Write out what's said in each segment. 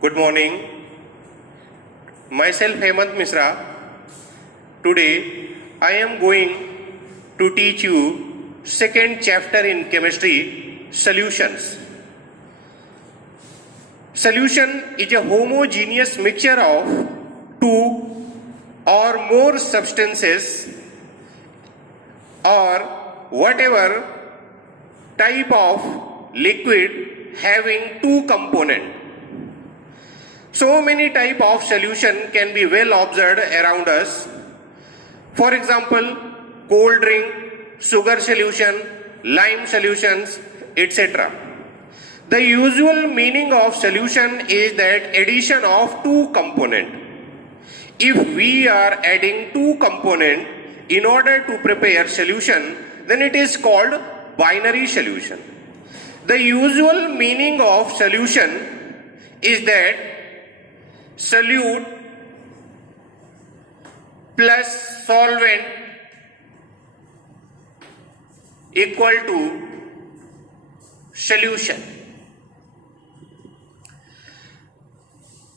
Good morning. Myself Hemant Misra. Today I am going to teach you second chapter in chemistry, solutions. Solution is a homogeneous mixture of two or more substances or whatever type of liquid having two components. So many type of solution can be well observed around us. For example, cold drink, sugar solution, lime solutions, etc. The usual meaning of solution is that addition of two components. If we are adding two components in order to prepare solution, then it is called binary solution. The usual meaning of solution is that solute plus solvent equal to solution.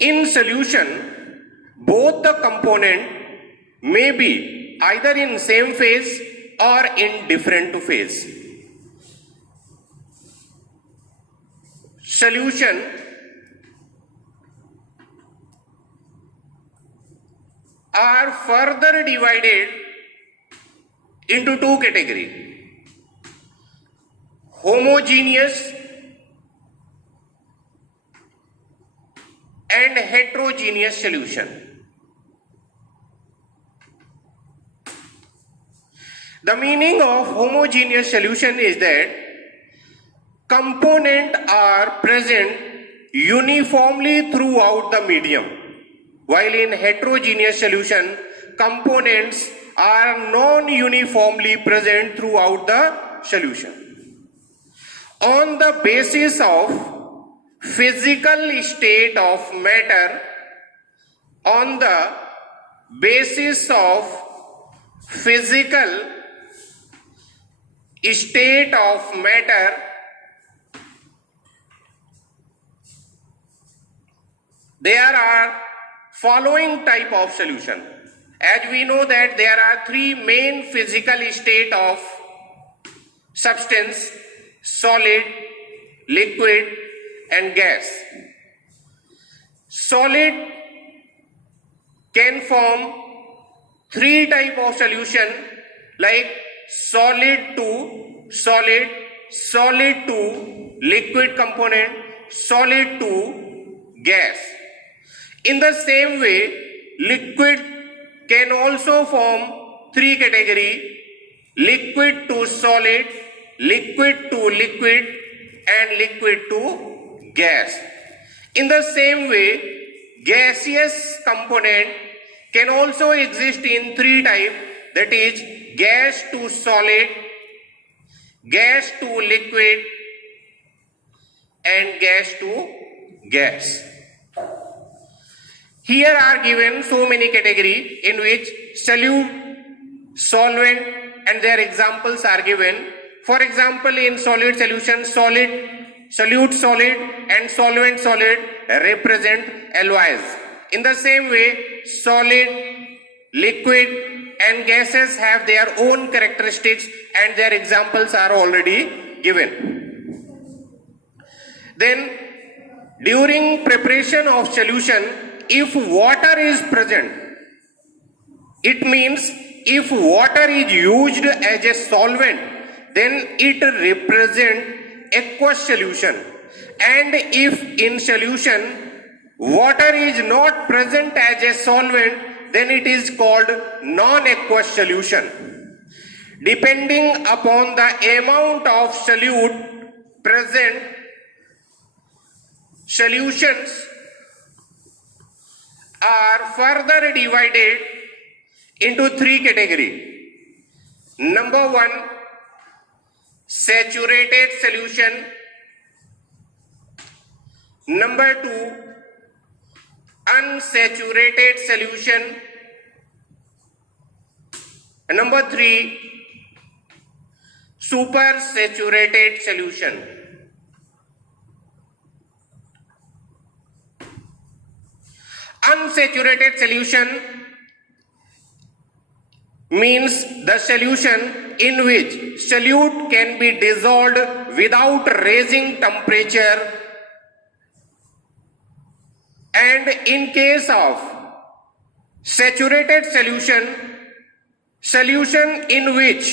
In solution, both the component may be either in same phase or in different phase. Solution are further divided into two categories: homogeneous and heterogeneous solution. The meaning of homogeneous solution is that components are present uniformly throughout the medium, while in heterogeneous solution, components are non-uniformly present throughout the solution. On the basis of physical state of matter, on the basis of physical state of matter, there are following type of solution. As we know that there are three main physical state of substance: solid, liquid and gas. Solid can form three type of solution like solid to solid, solid to liquid component, solid to gas. In the same way, liquid can also form three categories: liquid to solid, liquid to liquid and liquid to gas. In the same way, gaseous component can also exist in three types, that is gas to solid, gas to liquid and gas to gas. Here are given so many categories in which solute, solvent and their examples are given. For example, in solid solution, solute solid and solvent solid represent alloys. In the same way, solid, liquid and gases have their own characteristics and their examples are already given. Then, during preparation of solution, if water is present, it means if water is used as a solvent, then it represents aqueous solution. And if in solution water is not present as a solvent, then it is called non-aqueous solution. Depending upon the amount of solute present, solutions are further divided into three categories. Number one, saturated solution. Number two, unsaturated solution. Number three, supersaturated solution. Unsaturated solution means the solution in which solute can be dissolved without raising temperature, and in case of saturated solution in which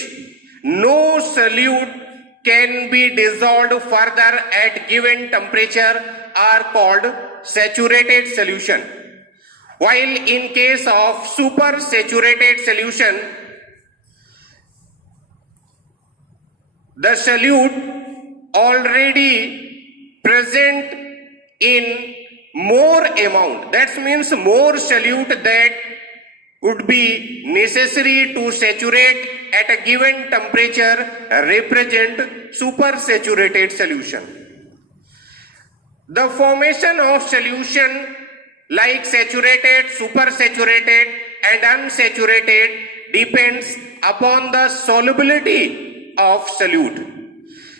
no solute can be dissolved further at given temperature are called saturated solution. While in case of supersaturated solution, the solute already present in more amount. That means more solute that would be necessary to saturate at a given temperature represent supersaturated solution. The formation of solution like saturated, supersaturated and unsaturated depends upon the solubility of solute.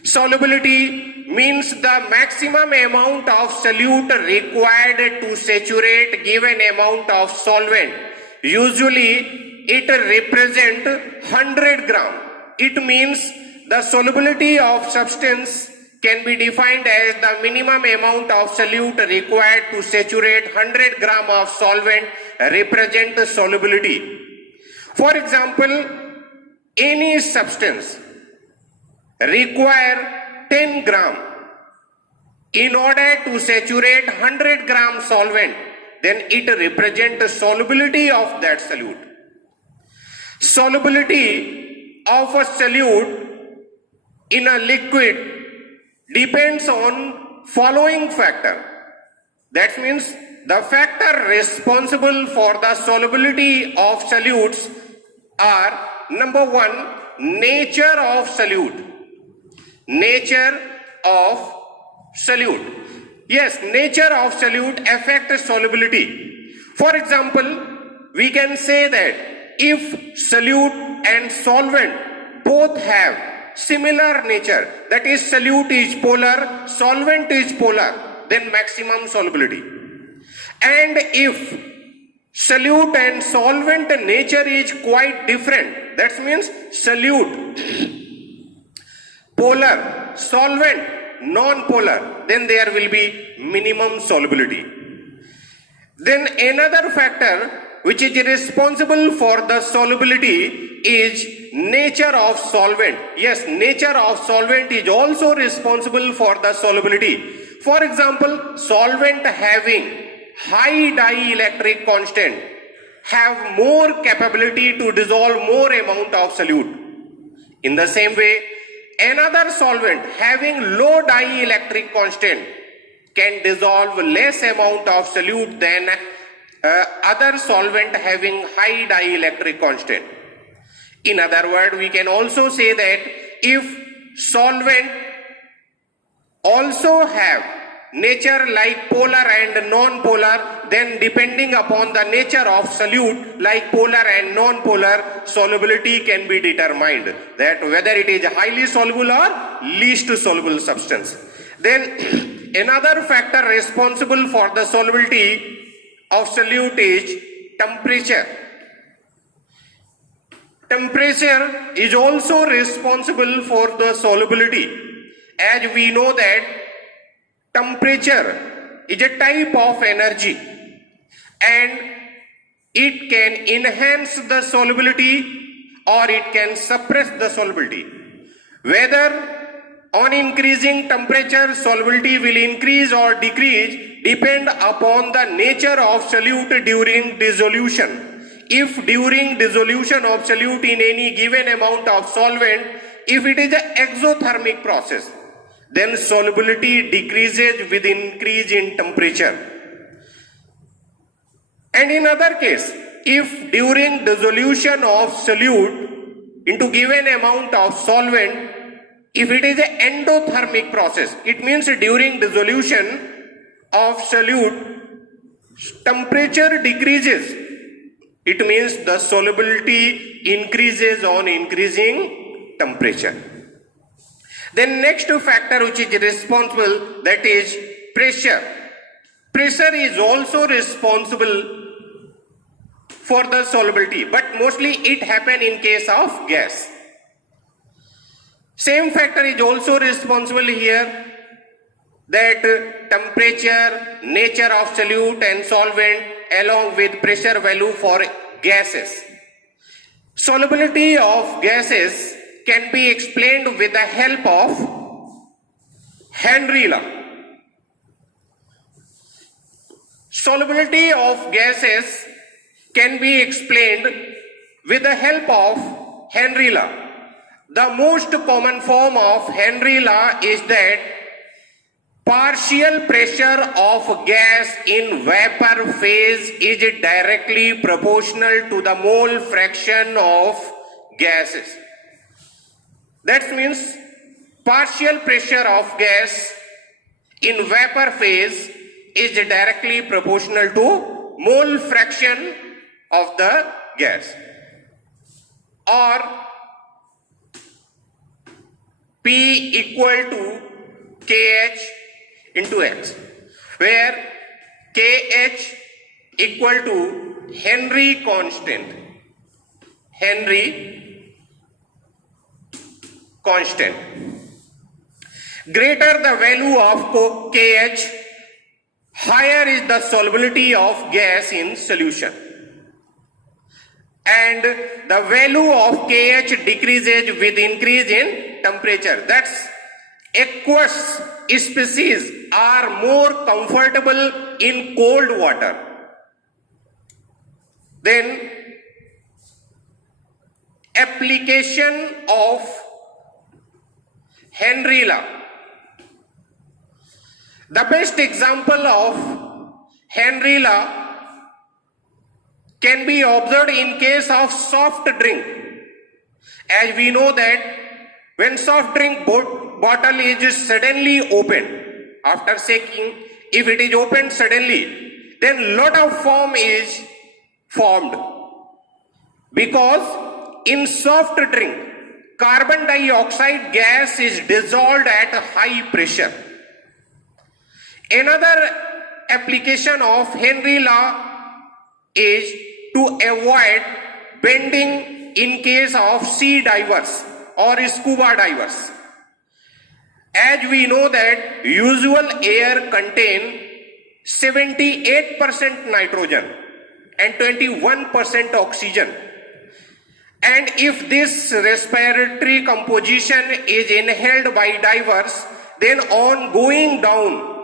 Solubility means the maximum amount of solute required to saturate given amount of solvent. Usually it represents 100 gram. It means the solubility of substance can be defined as the minimum amount of solute required to saturate 100 gram of solvent represent solubility. For example, any substance require 10 gram in order to saturate 100 gram solvent, then it represents solubility of that solute. Solubility of a solute in a liquid depends on following factor. That means the factor responsible for the solubility of solutes are: number one, nature of solute. Nature of solute. Yes, nature of solute affects solubility. For example, we can say that if solute and solvent both have similar nature, that is solute is polar, solvent is polar, then maximum solubility. And if solute and solvent nature is quite different, that means solute polar, solvent non-polar, then there will be minimum solubility. Then another factor which is responsible for the solubility is nature of solvent. Yes, nature of solvent is also responsible for the solubility. For example, solvent having high dielectric constant have more capability to dissolve more amount of solute. In the same way, another solvent having low dielectric constant can dissolve less amount of solute than other solvent having high dielectric constant. In other words, we can also say that if solvent also have nature like polar and non-polar, then depending upon the nature of solute like polar and non-polar, solubility can be determined, that whether it is highly soluble or least soluble substance. Then another factor responsible for the solubility of solute is temperature. Temperature is also responsible for the solubility, as we know that temperature is a type of energy and it can enhance the solubility or it can suppress the solubility. Whether on increasing temperature solubility will increase or decrease depend upon the nature of solute during dissolution. If during dissolution of solute in any given amount of solvent, if it is an exothermic process, then solubility decreases with increase in temperature. And in other case, if during dissolution of solute into given amount of solvent, if it is an endothermic process, it means during dissolution of solute, temperature decreases. It means the solubility increases on increasing temperature. Then next factor which is responsible, that is pressure. Pressure is also responsible for the solubility, but mostly it happen in case of gas. Same factor is also responsible here, that temperature, nature of solute and solvent along with pressure value for gases. Solubility of gases can be explained with the help of Henry law. Solubility of gases can be explained with the help of Henry law. The most common form of Henry law is that partial pressure of gas in vapor phase is directly proportional to the mole fraction of gases. That means partial pressure of gas in vapor phase is directly proportional to mole fraction of the gas, or P equal to KH into H, where KH equal to Henry constant. Henry constant. Greater the value of KH, higher is the solubility of gas in solution. And the value of KH decreases with increase in temperature. That's aqueous species are more comfortable in cold water. Then application of Henry law. The best example of Henry law can be observed in case of soft drink. As we know that when soft drink bottle is suddenly opened, after shaking, if it is opened suddenly, then lot of foam is formed. Because in soft drink, carbon dioxide gas is dissolved at a high pressure. Another application of Henry law is to avoid bending in case of sea divers or scuba divers. As we know that usual air contain 78% nitrogen and 21% oxygen. And if this respiratory composition is inhaled by divers, then on going down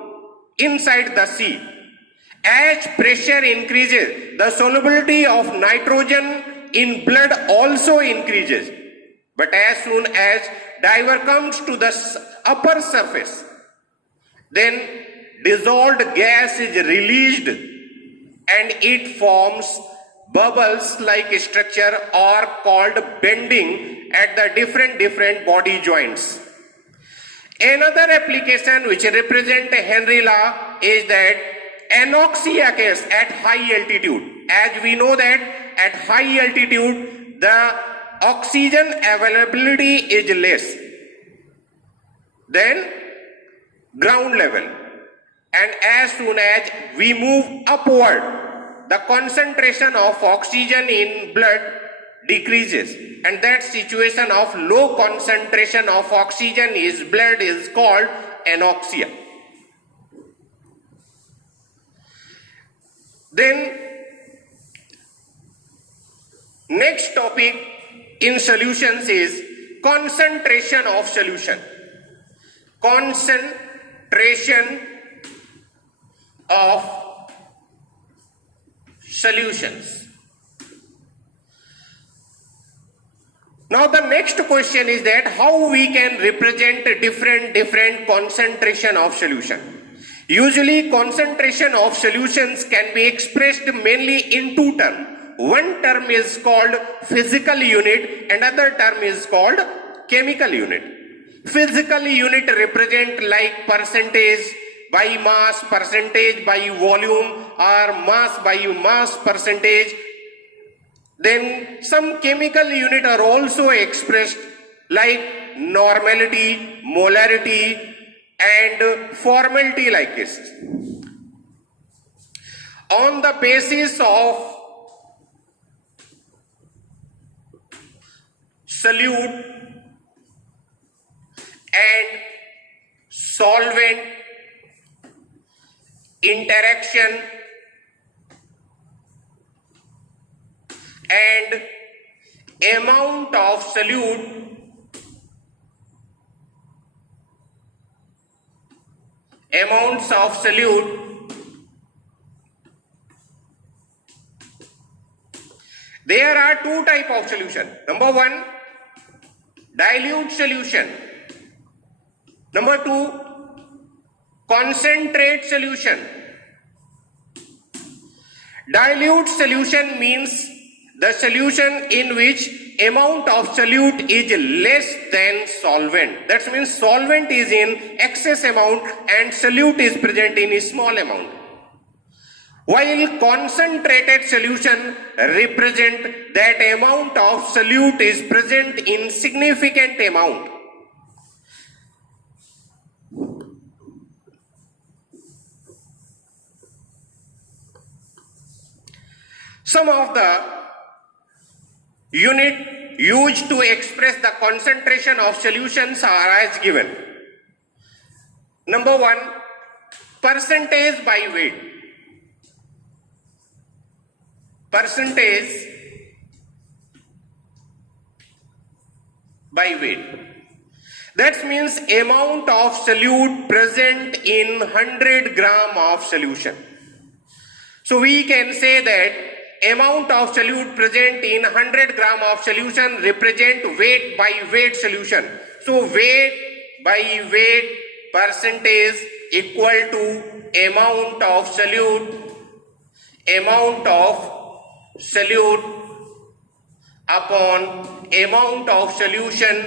inside the sea, as pressure increases, the solubility of nitrogen in blood also increases. But as soon as diver comes to the upper surface, then dissolved gas is released and it forms bubbles like structure or called bending at the different body joints. Another application which represents Henry law is that Anoxia case at high altitude. As we know that at high altitude the oxygen availability is less than ground level, and as soon as we move upward, the concentration of oxygen in blood decreases, and that situation of low concentration of oxygen in blood is called anoxia. Then next topic in solutions is concentration of solution. Concentration of solutions. Now the next question is that how we can represent different concentration of solution. Usually concentration of solutions can be expressed mainly in two terms. One term is called physical unit and other term is called chemical unit. Physical unit represent like percentage by mass, percentage by volume, or mass by mass percentage. Then some chemical unit are also expressed like normality, molarity and formality like this. on the basis of solute and solvent interaction and amount of solute amounts of solute there are two types of solution. Number one, dilute solution. Number two, concentrate solution. Dilute solution means the solution in which amount of solute is less than solvent. That means solvent is in excess amount and solute is present in a small amount. While concentrated solution represent that amount of solute is present in significant amount. Some of the unit used to express the concentration of solutions are as given. Number one, percentage by weight. Percentage by weight. That means amount of solute present in 100 gram of solution. So we can say that amount of solute present in 100 gram of solution represent weight by weight solution. So weight by weight percentage equal to amount of solute upon amount of solution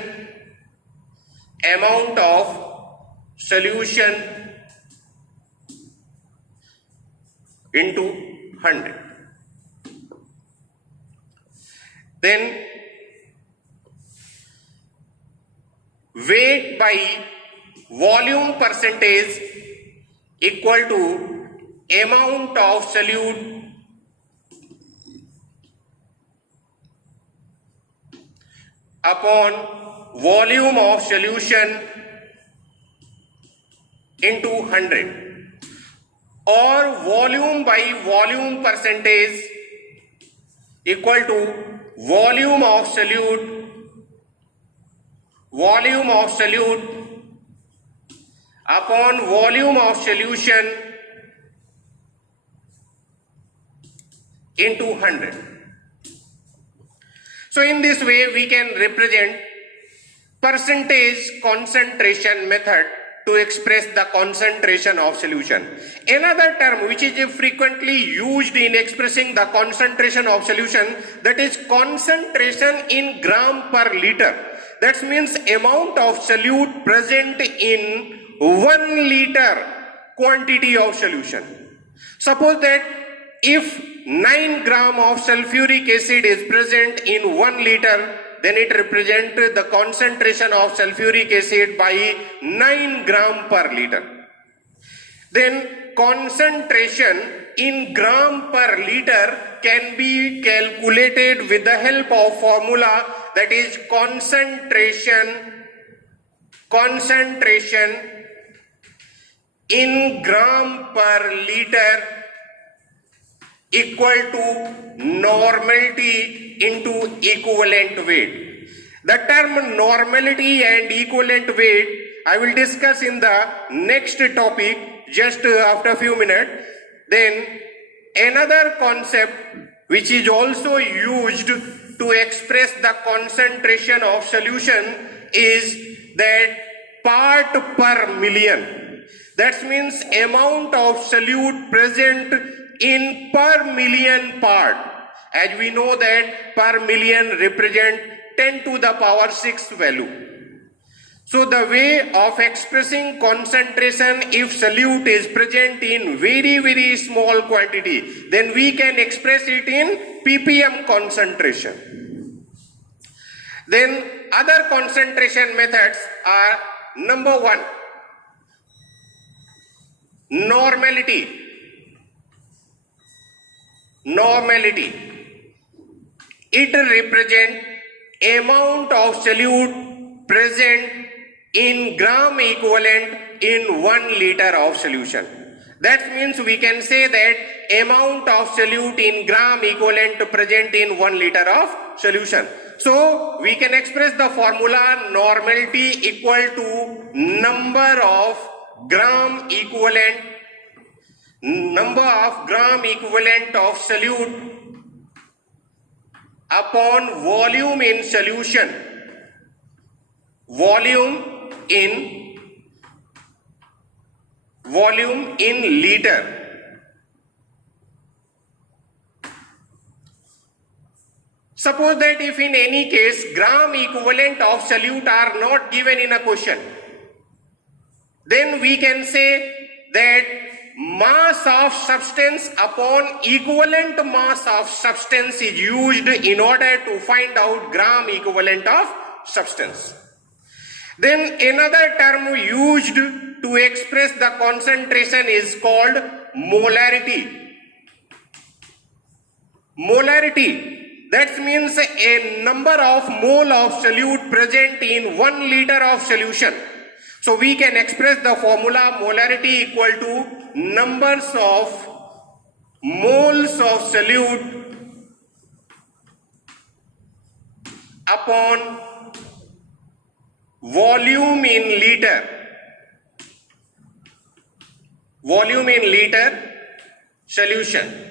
into 100. Then weight by volume percentage equal to amount of solute upon volume of solution into 100, or volume by volume percentage equal to volume of solute upon volume of solution into 100. So in this way we can represent percentage concentration method to express the concentration of solution. Another term which is frequently used in expressing the concentration of solution, that is concentration in gram per liter. That means amount of solute present in 1 liter quantity of solution. Suppose that if 9 gram of sulfuric acid is present in 1 liter, then it represents the concentration of sulfuric acid by 9 gram per liter. Then concentration in gram per liter can be calculated with the help of formula, that is concentration in gram per liter equal to normality into equivalent weight. The term normality and equivalent weight I will discuss in the next topic just after a few minutes. Then another concept which is also used to express the concentration of solution is that part per million. That means amount of solute present in per million part. As we know that per million represent 10 to the power 6 value. So the way of expressing concentration, if solute is present in very small quantity, then we can express it in ppm concentration. Then other concentration methods are: number one, normality. normality. It represents amount of solute present in gram equivalent in 1 liter of solution. That means we can say that amount of solute in gram equivalent present in 1 liter of solution. So we can express the formula normality equal to number of gram equivalent of solute upon volume in solution, volume in liter. Suppose that if in any case gram equivalent of solute are not given in a question, then we can say that mass of substance upon equivalent mass of substance is used in order to find out gram equivalent of substance. Then another term used to express the concentration is called molarity. Molarity. That means a number of mole of solute present in 1 liter of solution. So we can express the formula molarity equal to numbers of moles of solute upon volume in liter. Volume in liter solution.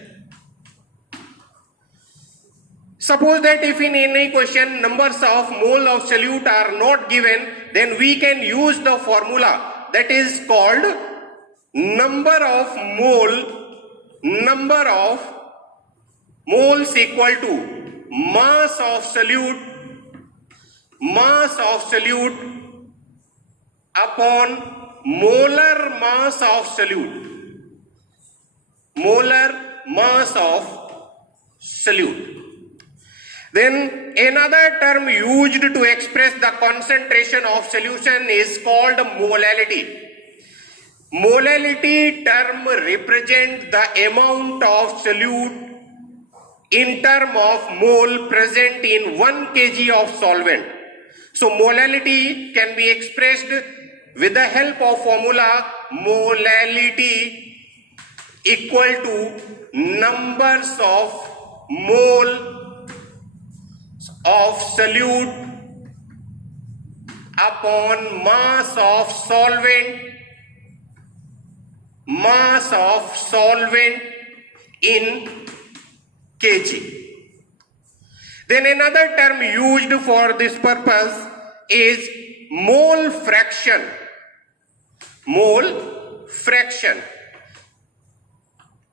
Suppose that if in any question numbers of mole of solute are not given, then we can use the formula that is called number of moles equal to mass of solute upon molar mass of solute. Molar mass of solute. Then another term used to express the concentration of solution is called molality. Molality term represents the amount of solute in term of mole present in 1 kg of solvent. So molality can be expressed with the help of formula molality equal to numbers of mole of solute upon mass of solvent in kg. Then another term used for this purpose is mole fraction. Mole fraction.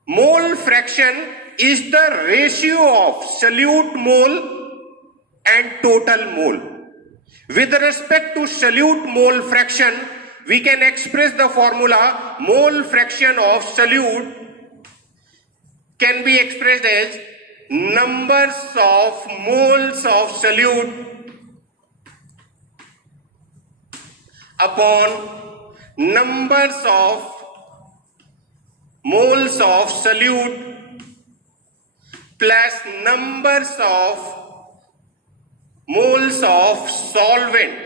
Mole fraction is the ratio of solute mole and total mole. With respect to solute mole fraction, we can express the formula mole fraction of solute can be expressed as numbers of moles of solute upon numbers of moles of solute plus numbers of moles of solvent,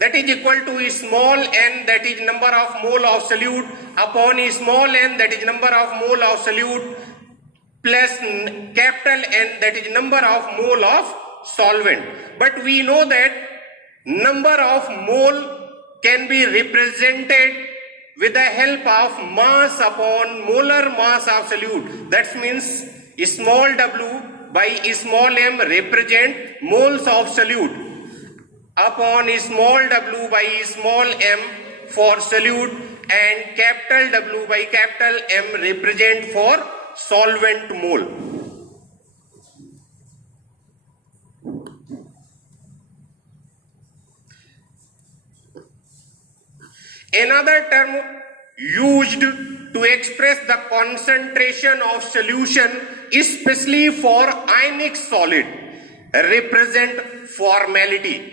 that is equal to small n, that is number of mole of solute, upon small n, that is number of mole of solute, plus capital N, that is number of mole of solvent. But we know that number of mole can be represented with the help of mass upon molar mass of solute. That means small w by small m represent moles of solute upon small w by small m for solute, and capital W by capital M represent for solvent mole. Another term used to express the concentration of solution, especially for ionic solid, represent formality.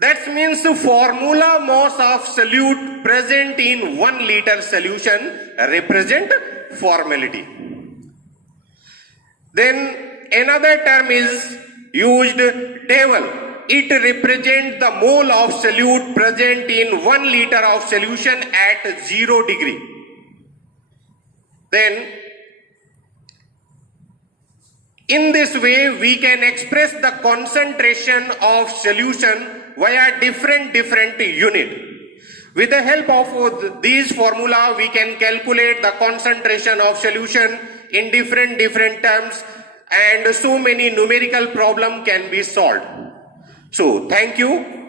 That means the formula mass of solute present in 1 liter solution represent formality. Then another term is used, devil. It represents the mole of solute present in 1 liter of solution at 0 degree. Then in this way we can express the concentration of solution via different unit. With the help of these formula we can calculate the concentration of solution in different terms, and so many numerical problem can be solved. So thank you.